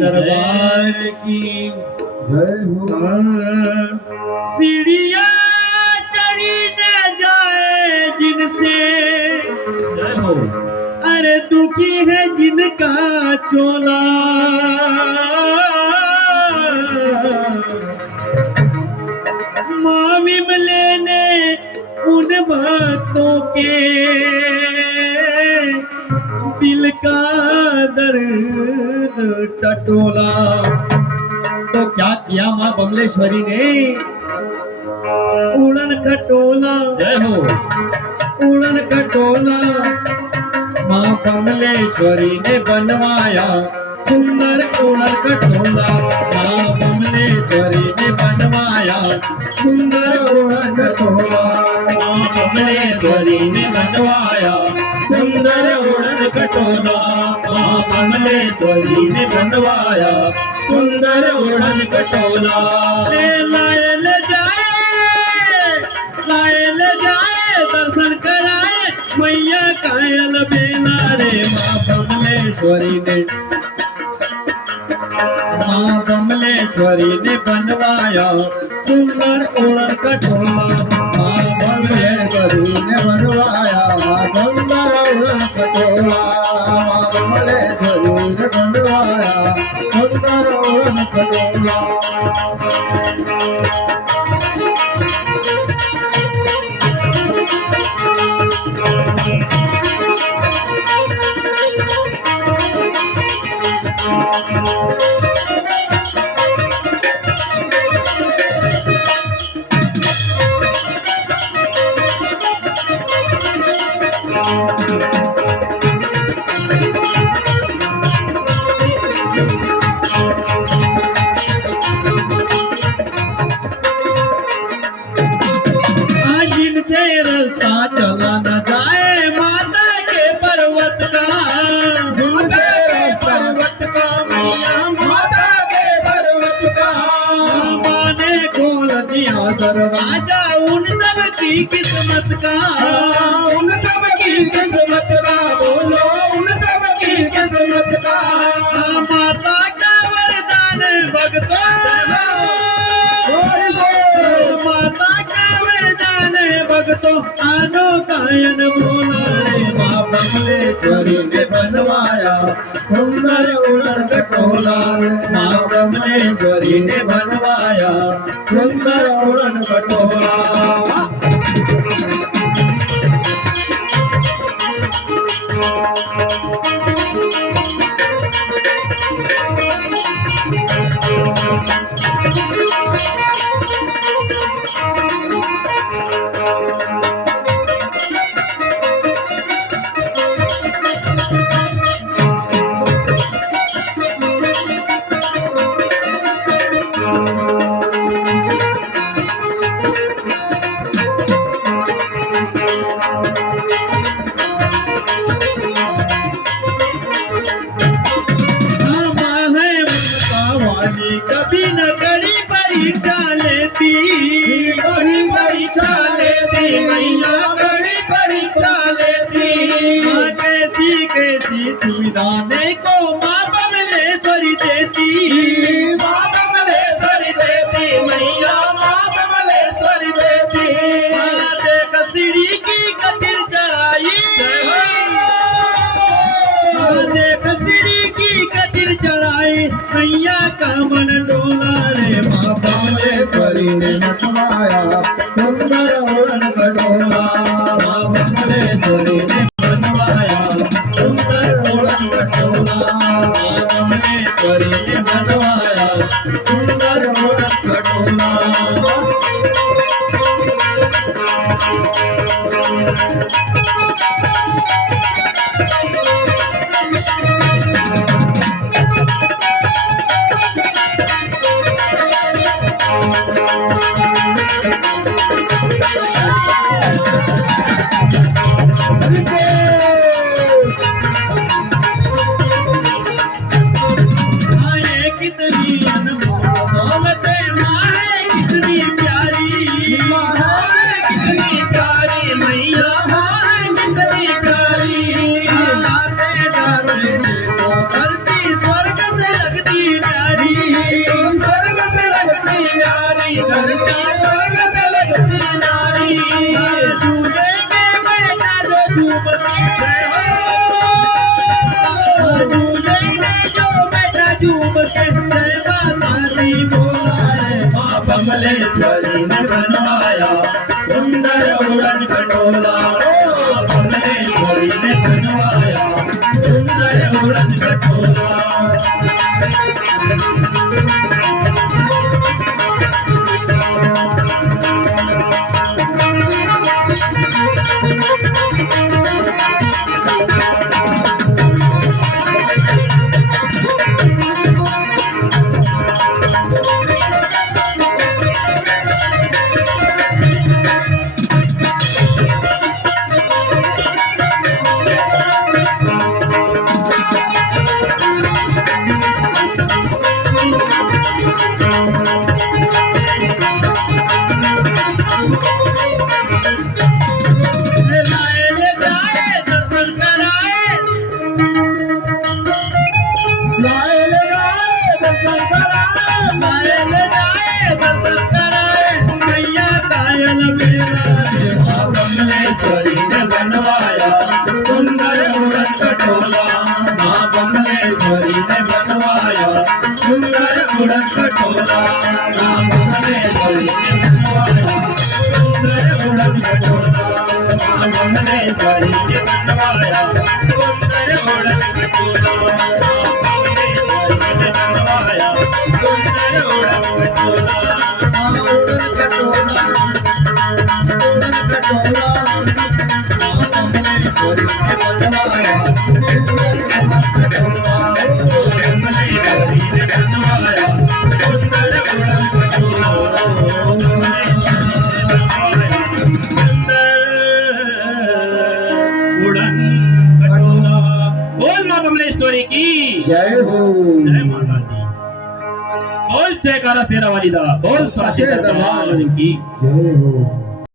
दरबार की जय हो। सीढ़ियाँ चढ़ी न जाए जिनसे जय हो। अरे दुखी है जिनका चोला, माँ विमले ने उन भक्तों के दिल का दर्द टटोला। तो क्या किया माँ बमलेश्वरी ने? उड़न खटोला जय हो। उड़न खटोला माँ बमलेश्वरी ने बनवाया सुंदर उड़न खटोला। माँ बमलेश्वरी ने बनवाया सुंदर उड़न खटोला। माँ बमलेश्वरी ने बनवाया सुंदर उड़न खटोला। माँ बमलेश्वरी ने बनवाया सुंदर उड़न खटोला। लायल जाए दर्शन कराए मैया कायल बेला रे। माँ बमलेश्वरी ने बनवाया सुंदर उड़न खटोला। माँ बमलेश्वरी ने बनवाया सुंदर उड़न खटोला। माँ बमलेश्वरी ने बनवाया सुंदर उड़न खटोला। रास्ता चला न जाए माता के पर्वत का। पर्वत का मैया माता के पर्वत का। माँ ने खोल दिया दरवाजा उन सब की किस्मत का। उन सब की किस्मत का बोलो उन सब की किस्मत का। माता का वरदान भक्तों माता का वरदान भक्तों आनो गायन बोला रे। माँ बमलेश्वरी ने बनवाया सुंदर उड़न खटोला। माँ बमलेश्वरी ने बनवाया सुंदर उड़न खटोला। कभी न कड़ी परीक्षा लेती। कड़ी परीक्षा लेती मैया कड़ी परीक्षा लेती। कैसी कैसी सुविधा ने को माँ बमलेश्वरी देती। माँ बमलेश्वरी देती मैया माँ बमलेश्वरी देती। देख सीढ़ी की कठिन चढ़ाई देख सीढ़ी की कठिन चढ़ाई मैया का मन डोला रे। माँ बमलेश्वरी ने बनवाया सुंदर उड़न खटोला। माँ बमलेश्वरी ने बनवाया सुंदर उड़न खटोला। माँ बमलेश्वरी ने बनवाया सुंदर उड़न खटोला। कितनी अनमोल दौलत माँ है कितनी प्यारी। माँ है कितनी प्यारी मैया माँ है कितनी प्यारी। बमलेश्वरी ने बनवाया सुंदर उड़न खटोला बमलेश्वरी ने बनवाया सुंदर उड़न खटोला बमलेश्वरी ने बनवाया सुंदर उड़न खटोला माँ बमलेश्वरी ने बनवाया सुंदर उड़न खटोला माँ बमलेश्वरी ने बनवाया सुंदर उड़न खटोला माँ बमलेश्वरी ने बनवाया सुंदर उड़न खटोला माँ बमलेश्वरी ने बनवाया सुंदर उड़न खटोला बोल माँ बमलेश्वरी की जय हो। जय माता दी। बोल जयकारा शेरा वाली दा बोल साचे दरबार की जय हो।